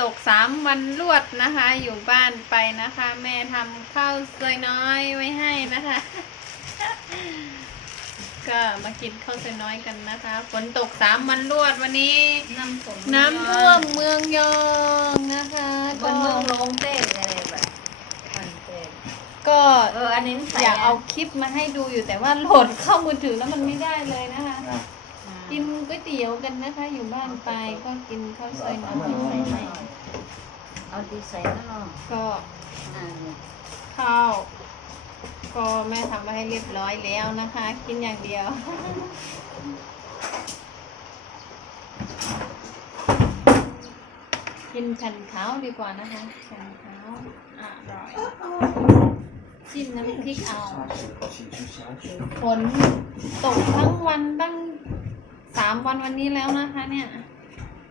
นะคะวันฝนตกสามวันรวดนะคะ อยู่บ้านไปนะคะ แม่ทำข้าวซอยน้อยไว้ให้นะคะ ก็มากินข้าวซอยน้อยกันนะคะฝนตกสามวันรวดวันนี้ น้ำท่วมน้ำท่วมเมืองยองนะคะบก็นเมืองลงเต้นอะไรแบบมันเต้นก็ เอออันนี้ใส่อยากเอาคลิปมาให้ดูอยู่แต่ว่าโหลดเข้ามือถือแล้วมันไม่ได้เลยนะคะ กินก๋วยเตี๋ยวกันนะคะ อยู่บ้านไปก็กินข้าวซอยน้อยเอาดีใส่แล้วเนาะก็อ่าข้าวก็แม่ทำมาให้เรียบร้อยแล้วนะคะ กินอย่างเดียวกินแผ่นขาวดีกว่านะคะแผ่นขาวอร่อยจิ้มน้ำพริกเอาฝนตกทั้งวันตั้งสามวันวันนี้แล้วนะคะเนี่ย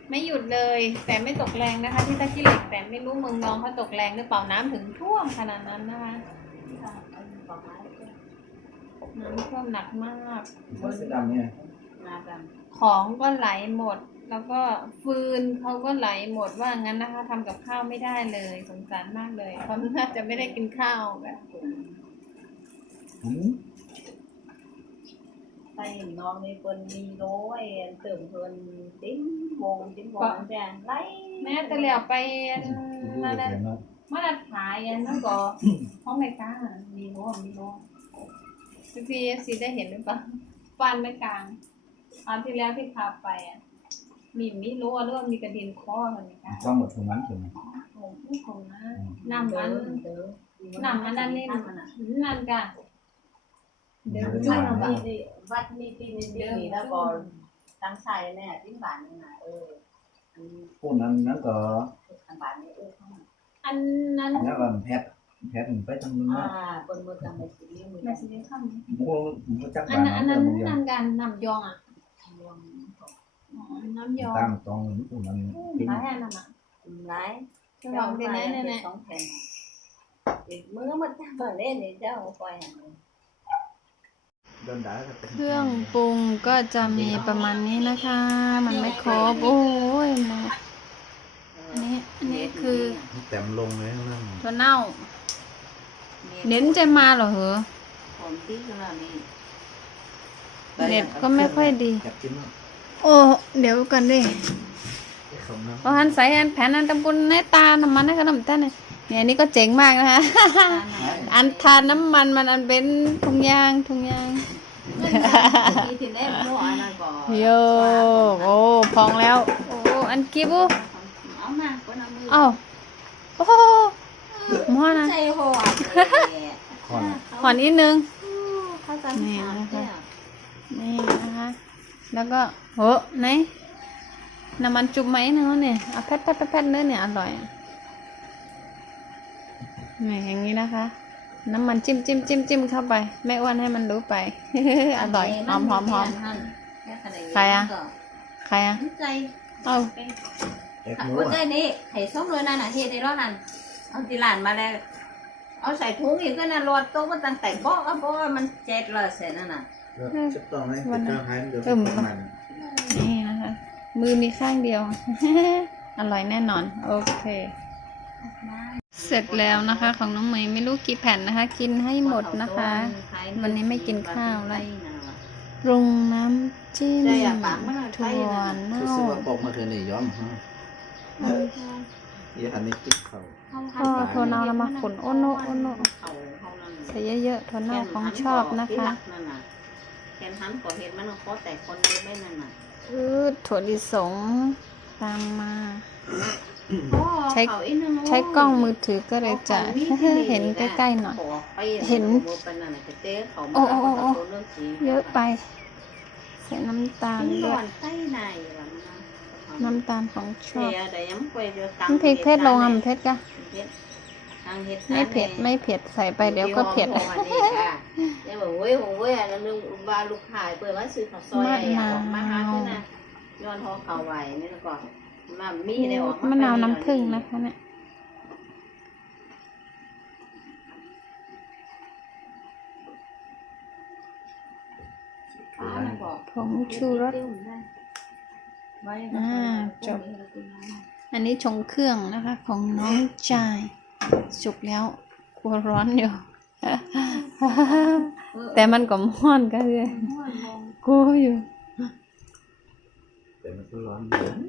ไม่หยุดเลย แต่ไม่ตกแรงนะคะ ที่ตะกี้เหล็กแต่ไม่รู้เมืองนองเขาตกแรงหรือเปล่าน้ำถึงท่วมขนาดนั้นนะคะเอาปอกไม้น้ำท่วมหนักมาก Nó sẽ đầm nha มาดของก็ไหลหมด แล้วก็ฟืนเขาก็ไหลหมดว่างั้นนะคะทำกับข้าวไม่ได้เลยสงสารมากเลยเพราะน่าจะไม่ได้กินข้าวแบบ Ừ. ำใส่น้องในคนมีโร้ยเติมเพิ่นติ้มวงติ้มวงจ้ะไล่แม่แต่แล้วไปอัน Vui นั่น vẻ นะ nó มาตรฐานอันนั่นก็ห้องไม่กลางอะมีรั้วมีรั้วพี่พีซีได้เห็นหรือเปล่าบ้านไม่กลางตอนที่แล้วที่พาไปอะ มีมีรั้วหรือว่ามีกระดินข้อกันไหมคะ trong một thùng bánh thì này โอ้โหคงนะน้ำมันเด้อน้ำมันนั่นนี่นั่นกัน เดี๋ยว Để จุ่ม làm ลงไป nào? วัดนี่ที่นี่นี่แล้วก็ตั้งใส่เนี่ยที่บ้านนี่นะเอออัน cô nó nó có ทางบ้านนี่เออเข้ามาอันนั้น nó làm thét thét mình phải trong อ่า nó คนมือตังไปสิมีมือแม่ตังสิได้ท mua mua chắc ำอัน bà นั้นอัน nó นั้น là một นั่น giờ กันน้ำยองอะรวมอ๋อน้ำยอง tam con những của mình ร้ายอันนั้นอะหลายจะลองดีไหมเนี่ยเนี่ยสองแผ่นอีกมือมันจะเปิดเล่นนี่เจ้าคอยหัน đơn đã เครื่องปรุงก็จะมีประมาณนี้นะคะ มันไม่ครบโอ้ยหมดอันนี้อันนี้คือ tèm luôn đấy nó ตัวเน่า เน้นจะมาเหรอเหรอผมที่ขนาดนี้เน็ตก็ไม่ค่อยดี chặt chín nó โอ้เดี๋ยวกันดิ Cái không nó เพราะหันใส่อันแผ่นอันตำบุญในตาน้ำมันให้ขนมต้นเนี่ย เนี่ยอันนี้ก็เจ๋งมากนะคะ อันทานน้ำมันมันอันเป็นถุงยางถุงยางที่ที่แรกมั่วอันนั้นก็โยโอ้พองแล้ว โอ้อันกิบุเอามาคนเอามือเอ้าโอ้หม้อนะใจหัว còn ขอนิดนึงเข้าใจไหมคะนี่นะคะ แล้วก็โหไหนน้ำมันจุ่มไหมเนาะเนี่ยเอาแพทแพทแพทแพทเนื้อเนี่ยอร่อย นี่อย่างนี้นะคะ น้ำมันจิ้มจิ้มจิ้มจิ้มเข้าไปแม่อ้วนให้มันรู้ไปอร่อยหอมหอมหอมใครอะใครอะใจเอา ép หั muối วใจ à นี่ไข่ส้มเลยนั่นน่ะเฮ็ดได้รอดนั่นเอาตีหลานมาแล้วเอาใส่ถุงอีกก็น่ะรอดโต๊ะก็ตั้งแต่บ่ก็บ่มันเจ็ดเลยเสร็จนั่นน่ะ Rồi, chúc toàn đấy Vâng. cho hai được Ừm. cái mảnh นี่นะคะ มือมีข้างเดียว อร่อยแน่นอน โอเค เสร็จแล้วนะคะ ของน้องเมย์ไม่รู้กี่แผ่นนะคะ กินให้หมดนะคะ วันนี้ไม่กินข้าวแล้วปรุงน้ำจิ้มถั่วเน่า Cứ xưa bột mà thường này gió mà ha Vậy hẳn đi chích khẩu ก็ถั่วเน่าแล้วมาฝนโอโนโอโนใส่เยอะๆถั่วเน่าของชอบนะคะแกนหันก็เห็นมันขอแต่คนเดียวไม่นั่นน่ะอืดถั่วลิสงตามมา ใช้ใช้กล้องมือถือก็เลยจะเห็นใกล้ๆหน่อย เห็น โอ้โอ้โอ้โอ้เยอะไปใส่น้ำตาลด้วยน้ำตาลของชอบมันน้ำพริกเผ็ดลงอะมันเผ็ดกะไม่เผ็ดไม่เผ็ดใส่ไปเดี๋ยวก็เผ็ดเดี๋ยวบอกเว้ยบอกเว้ยอันนั้นว่าลูกขายเปิดว่าซื้อข้าวซอยอะออกมาหาที่น่ะย้อนหอเขาไหวนี่แล้วก็ มามีได้ออกมะนาวน้ำผึ้งนะคะเนี่ยป้ามันบอกผงชูรสไว้อ่าจบ อันนี้ชงเครื่องนะคะ ของน้องจาย สุกแล้วกลัวร้อนอยู่แต่มันก็ม้อนก็เลยกลัวอยู่แต่มันก็ร้อนอ่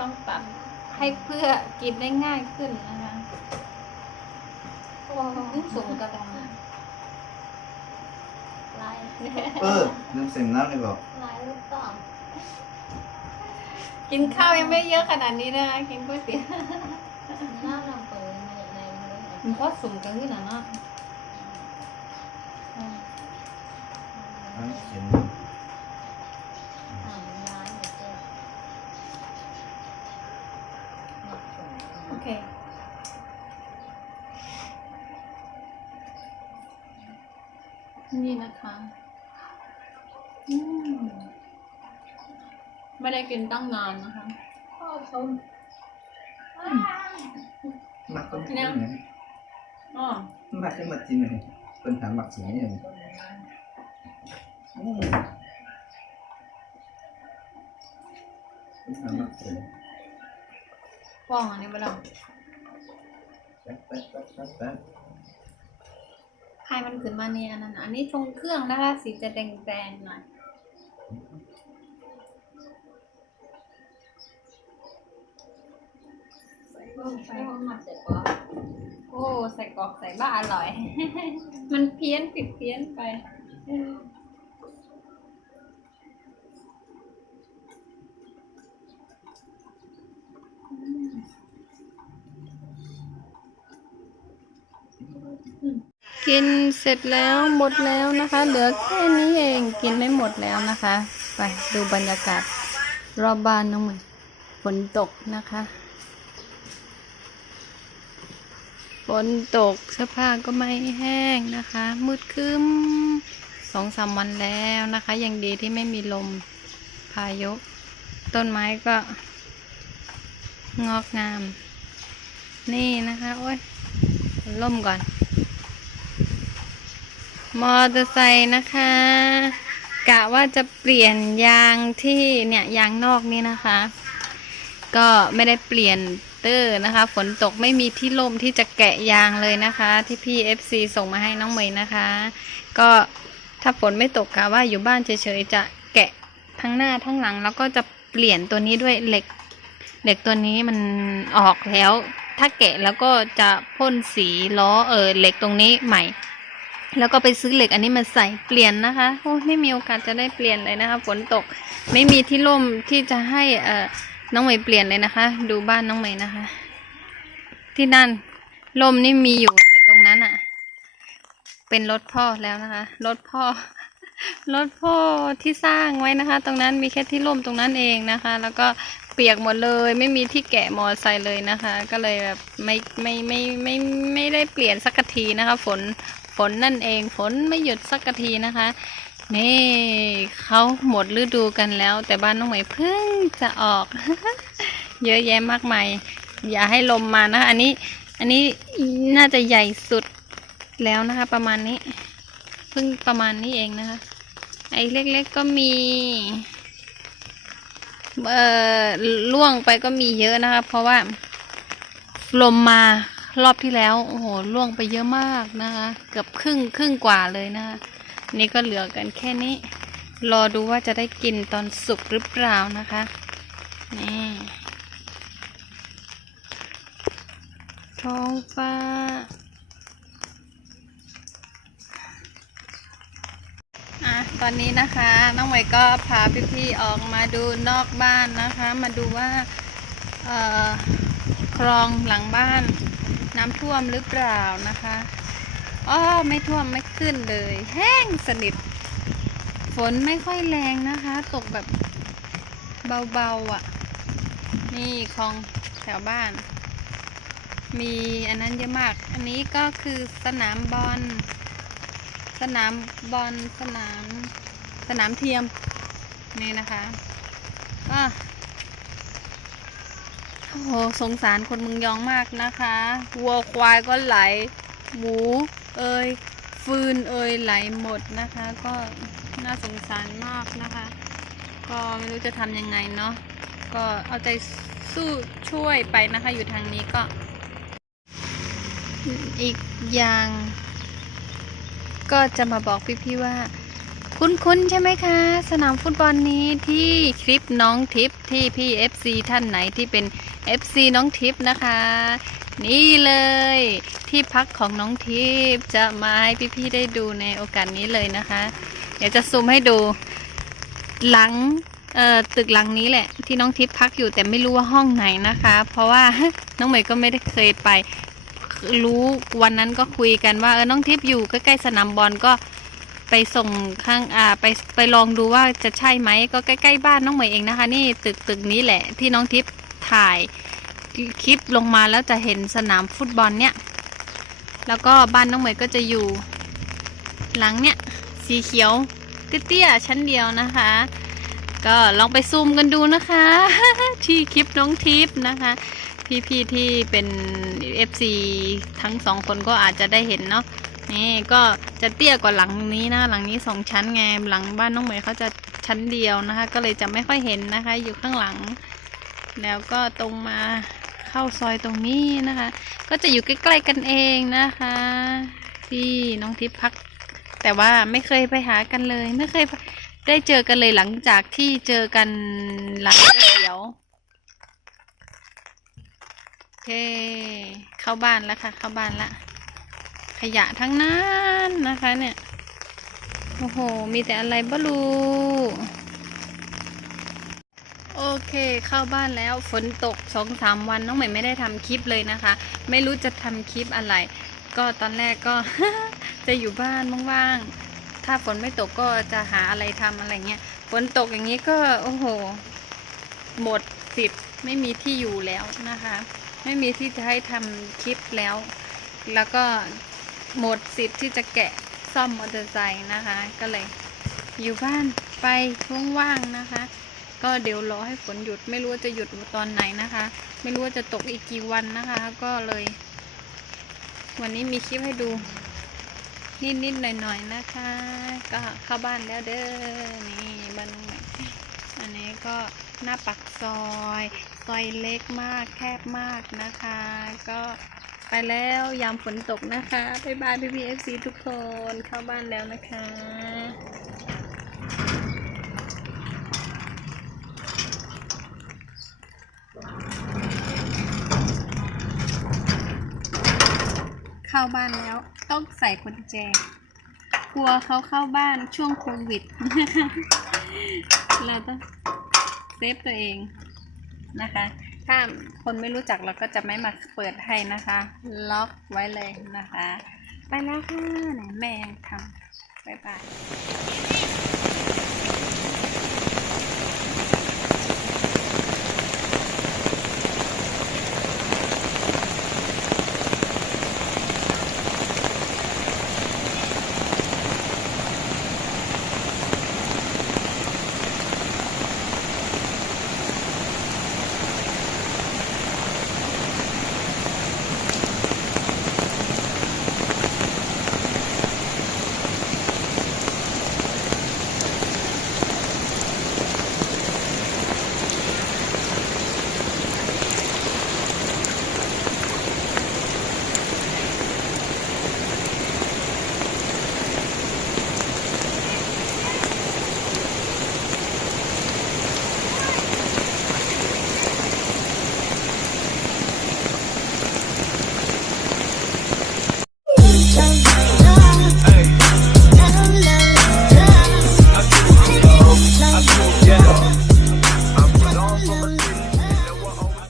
เนี่ยหอนอ่ากินละกินละไปเมืองยองยังยังไม่เสร็จของเราเลยกินข้าวสมัยที่เมืองยองเลยต้องตัดให้เพื่อกินได้ง่ายขึ้นนะคะโอ้สูงกระดองลายเออลืมเสร็จน้ำเลยบอกลายลูกต่อกินข้าวยังไม่เยอะขนาดนี้นะคะกินก๋วยเตี๋ยวหน้าลำเปิดในในมือมันก็สูงกันขึ้นนะเนาะน้ำเขียนอ่านร้ายอยู่เจ้า โอเค นี่นะคะอืมไม่ได้กินตั้งนานนะคะพ่อชมมักต้นเนี่เนี่ยยอ๋อมักจะมาจีนเลยเป็นถามมักสีนี่เองอืมเป็นถามมักสีว่องอันนี้ไปแล้ว แป๊บแป๊บแป๊บแป๊บแป๊บให้มันขึ้นมาเนี่ยอันนั้นอันนี้ชงเครื่องนะคะ สีจะแดงๆหน่อยใช้ความหมักเสร็จก่อนโอ้ใส่กอกใส่บ้าอร่อย มันเพี้ยนผิดเพี้ยนไป กินเสร็จแล้วหมดแล้วนะคะ เหลือแค่นี้เองกินไม่หมดแล้วนะคะ ไปดูบรรยากาศรอบบ้านน้องหมือนฝนตกนะคะฝนตกเสื้อผ้าก็ไม่แห้งนะคะ มืดคึ้มสองสามวันแล้วนะคะ ยังดีที่ไม่มีลมพายุ ต้นไม้ก็งอกงาม นี่นะคะ โอ้ยล่มก่อน มอเตอร์ไซค์นะคะ กะว่าจะเปลี่ยนยางที่เนี่ยยางนอกนี่นะคะ ก็ไม่ได้เปลี่ยนเตอร์นะคะ ฝนตกไม่มีที่ล่มที่จะแกะยางเลยนะคะ ที่พี่ FC ส่งมาให้น้องเมย์นะคะ ก็ถ้าฝนไม่ตกกะว่าอยู่บ้านเฉยๆจะแกะทั้งหน้าทั้งหลัง แล้วก็จะเปลี่ยนตัวนี้ด้วยเหล็กเหล็กตัวนี้มันออกแล้ว ถ้าแกะแล้วก็จะพ่นสีล้อเออเหล็กตรงนี้ใหม่ แล้วก็ไปซื้อเหล็กอันนี้มาใส่เปลี่ยนนะคะโอ้ไม่มีโอกาสจะได้เปลี่ยนเลยนะคะฝนตกไม่มีที่ร่มที่จะให้เอ่อน้องใหม่เปลี่ยนเลยนะคะ ดูบ้านน้องใหม่นะคะ ที่นั่นร่มนี่มีอยู่แต่ตรงนั้นอะเป็นรถพ่อแล้วนะคะรถพ่อรถพ่อที่สร้างไว้นะคะ ตรงนั้นมีแค่ที่ร่มตรงนั้นเองนะคะ แล้วก็เปียกหมดเลย ไม่มีที่แกะมอไซค์เลยนะคะ ก็เลยแบบไม่ไม่ไม่ไม่ไม่ไม่ได้เปลี่ยนสักทีนะคะ ฝน ฝนนั่นเองฝนไม่หยุดสักทีนะคะ นี่เขาหมดฤดูกันแล้ว แต่บ้านน้องใหม่เพิ่งจะออก เยอะแยะมากมายอย่าให้ลมมานะคะอันนี้อันนี้น่าจะใหญ่สุดแล้วนะคะ ประมาณนี้เพิ่งประมาณนี้เองนะคะ ไอ้เล็กๆก็มีเอ่อล่วงไปก็มีเยอะนะคะ เพราะว่าลมมา รอบที่แล้วโอ้โหล่วงไปเยอะมากนะคะ เกือบครึ่งครึ่งกว่าเลยนะคะ นี่ก็เหลือกันแค่นี้ รอดูว่าจะได้กินตอนสุกหรือเปล่านะคะนี่ท้องฟ้า อะ ตอนนี้นะคะ น้องใหม่ก็พาพี่ๆออกมาดูนอกบ้านนะคะ มาดูว่า เอ่อ คลองหลังบ้าน น้ำท่วมหรือเปล่านะคะอ๋อไม่ท่วมไม่ขึ้นเลย แห้งสนิท ฝนไม่ค่อยแรงนะคะ ตกแบบเบาๆอะ นี่ของแถวบ้าน มีอันนั้นเยอะมาก อันนี้ก็คือสนามบอล สนามบอลสนาม สนามเทียม นี่นะคะก็ โอ้สงสารคนเมึงยองมากนะคะวัวควายก็ไหล หมู เอยฟืนเอยไหลหมดนะคะ ก็น่าสงสารมากนะคะ ก็ไม่รู้จะทำยังไงเนาะก็เอาใจสู้ช่วยไปนะคะ อยู่ทางนี้ก็ อีกอย่าง ก็จะมาบอกพี่ๆว่า คุ้นๆใช่ไหมคะ สนามฟุตบอลนี้ที่คลิปน้องทิพย์ที่พี่ FC ท่านไหนที่เป็น FC น้องทิพย์นะคะ นี่เลยที่พักของน้องทิพย์จะมาให้พี่ๆได้ดูในโอกาสนี้เลยนะคะ เดี๋ยวจะซูมให้ดูหลังเอ่อตึกหลังนี้แหละ ที่น้องทิพย์พักอยู่แต่ไม่รู้ว่าห้องไหนนะคะ เพราะว่าน้องเหมยก็ไม่ได้เคยไป รู้วันนั้นก็คุยกันว่าเออน้องทิพย์อยู่ใกล้ๆสนามบอลก็ ไปส่งข้างอ่าไปไปลองดูว่าจะใช่ไหมก็ใกล้ๆบ้านน้องเหมยเองนะคะ นี่ตึกตึกนี้แหละที่น้องทิพย์ถ่ายคลิปลงมาแล้วจะเห็นสนามฟุตบอลเนี่ยแล้วก็บ้านน้องเหมยก็จะอยู่ หลังเนี่ยสีเขียวเตี้ยๆชั้นเดียวนะคะ ก็ลองไปซูมกันดูนะคะ ที่คลิปน้องทิพย์นะคะพี่ๆที่เป็น FC ทั้งสองคนก็อาจจะได้เห็นเนาะ นี่ก็จะเตี้ยกว่าหลังนี้นะ หลังนี้สองชั้นไงหลังบ้านน้องเหมยเขาจะชั้นเดียวนะคะ ก็เลยจะไม่ค่อยเห็นนะคะ อยู่ข้างหลัง แล้วก็ตรงมาเข้าซอยตรงนี้นะคะ ก็จะอยู่ใกล้ๆกันเองนะคะ ที่น้องทิพย์พัก แต่ว่าไม่เคยไปหากันเลย ไม่เคยได้เจอกันเลยหลังจากที่เจอกันหลังเตี๋ยวโอเค เข้าบ้านแล้วค่ะ เข้าบ้านละ ขยะทั้งนั้นนะคะเนี่ย โอ้โห มีแต่อะไรบ้าลูโอเค เข้าบ้านแล้วฝนตกสองสามวันน้องใหม่ไม่ได้ทำคลิปเลยนะคะ ไม่รู้จะทำคลิปอะไร ก็ตอนแรกก็ จะอยู่บ้านว่างๆ ถ้าฝนไม่ตกก็จะหาอะไรทำอะไรเงี้ย ฝนตกอย่างนี้ก็โอ้โห หมดสิทธิ์ไม่มีที่อยู่แล้วนะคะ ไม่มีที่จะให้ทำคลิปแล้ว แล้วก็ หมดสิทธิ์ที่จะแกะซ่อมมอเตอร์ไซค์นะคะ ก็เลยอยู่บ้านไปว่างๆนะคะ ก็เดี๋ยวรอให้ฝนหยุดไม่รู้ว่าจะหยุดตอนไหนนะคะ ไม่รู้ว่าจะตกอีกกี่วันนะคะ ก็เลย วันนี้มีคลิปให้ดู นิดๆหน่อยๆนะคะ ก็เข้าบ้านแล้วเด้อนี่บ้านน้องใหม่อันนี้ก็หน้าปักซอย ซอยเล็กมากแคบมากนะคะ ก็ ไปแล้วยามฝนตกนะคะบ๊ายบายพี่พีเอฟซีทุกคนเข้าบ้านแล้วนะคะเข้าบ้านแล้วต้องใส่กุญแจกลัวเขาเข้าบ้านช่วงโควิดเราต้องเซฟตัวเองนะคะ ถ้าคนไม่รู้จักเราก็จะไม่มาเปิดให้นะคะ ล็อกไว้เลยนะคะ ไปแล้วค่ะแม่ยังทำบ๊ายบาย